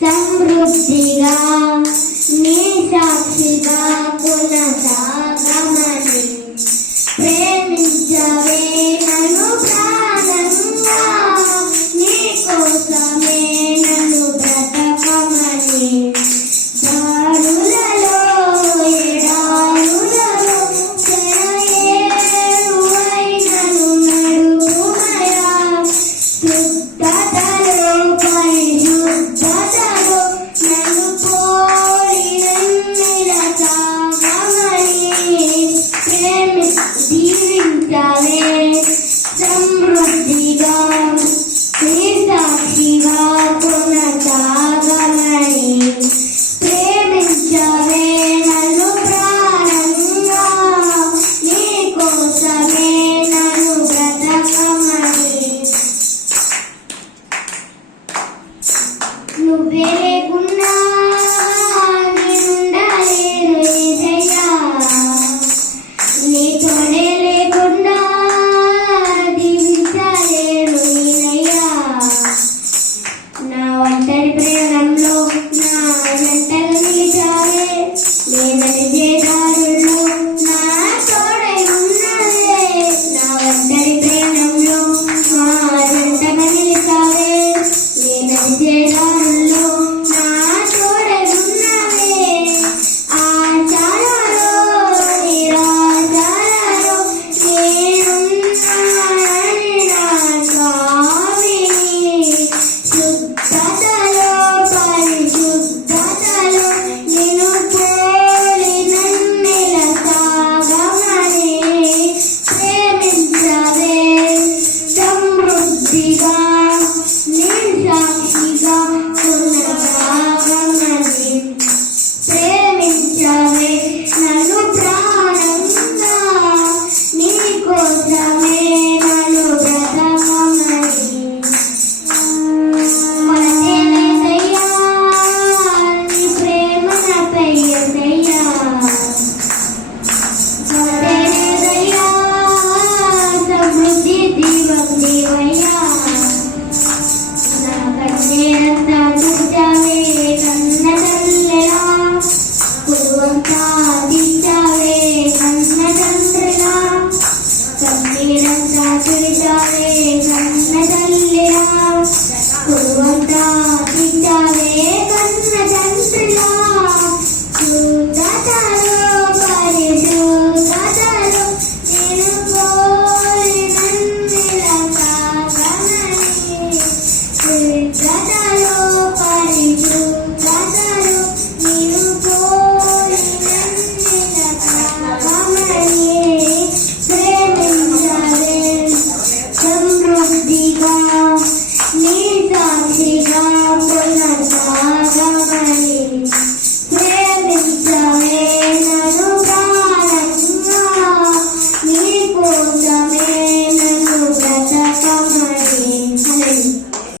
సమృద్ధిగా నీ సాక్షిగా కొనసాగమని ప్రేమించవే నన్ను ప్రాణంగా నీ కోసమే నన్ను బ్రతకమని దారులలో ఎడారులలో చెరయేరువై నన్ను నడుపుమయా శుద్ధతలో పరిశుద్ధతలో నన్ను పోలి వెన్నెల సాగమని దీవించవే సమృద్ధిగా నీ సాక్షిగా కొనసాగమని ప్రేమించవే నన్ను ప్రాణంగా నీ కోసమే నన్ను బ్రతకమని నువ్వే లేకున్నా నేనుండలేను యేసయ్యా నీ తోడే లేకుండా దీవించలేను నేనయ్యా నా ఒంటరి ప్రయాణంలో నా వెంటగా నిలిచావే నేనని చేదారుల్లో నా తోడై ఉన్నవే నా ఒంటరి ప్రయాణంలో నా వెంటగా నిలిచావే నేనని చేదారుల్లో నా తోడై ఉన్నవే ఆచారాలో నిరాచారాలో నేనున్నానని నా స్వామిని శుద్ధతలో పరిశుద్ధతలో నిన్ను పోలి నన్నెల సాగమని ప్రేమించవే సమృద్ధిగా నీ సాక్షిగా కొనసాగమని ప్రేమించవే నన్ను ప్రాణంగా నీ కోసమే నన్ను బ్రతకమని కొలతేనేసయ్యా నీ ప్రేమ నాపై యేసయ్యా కొలతేనేసయ్యా సమృద్ధి దీవం నీవయ్యా నా కన్నీరంతా తుడిచావే కన్న తల్లిలా కురువంతా దించావే కన్న తండ్రిలా కన్నీరంతా తుడిచావే కన్న తల్లిలా కురువంతా దించావే కన్న తండ్రిలా శుద్ధతలో పరిశుద్ధతలో నేను పోలి నన్నెల సాగమని శుద్ధతలో పరిశుద్ధతలో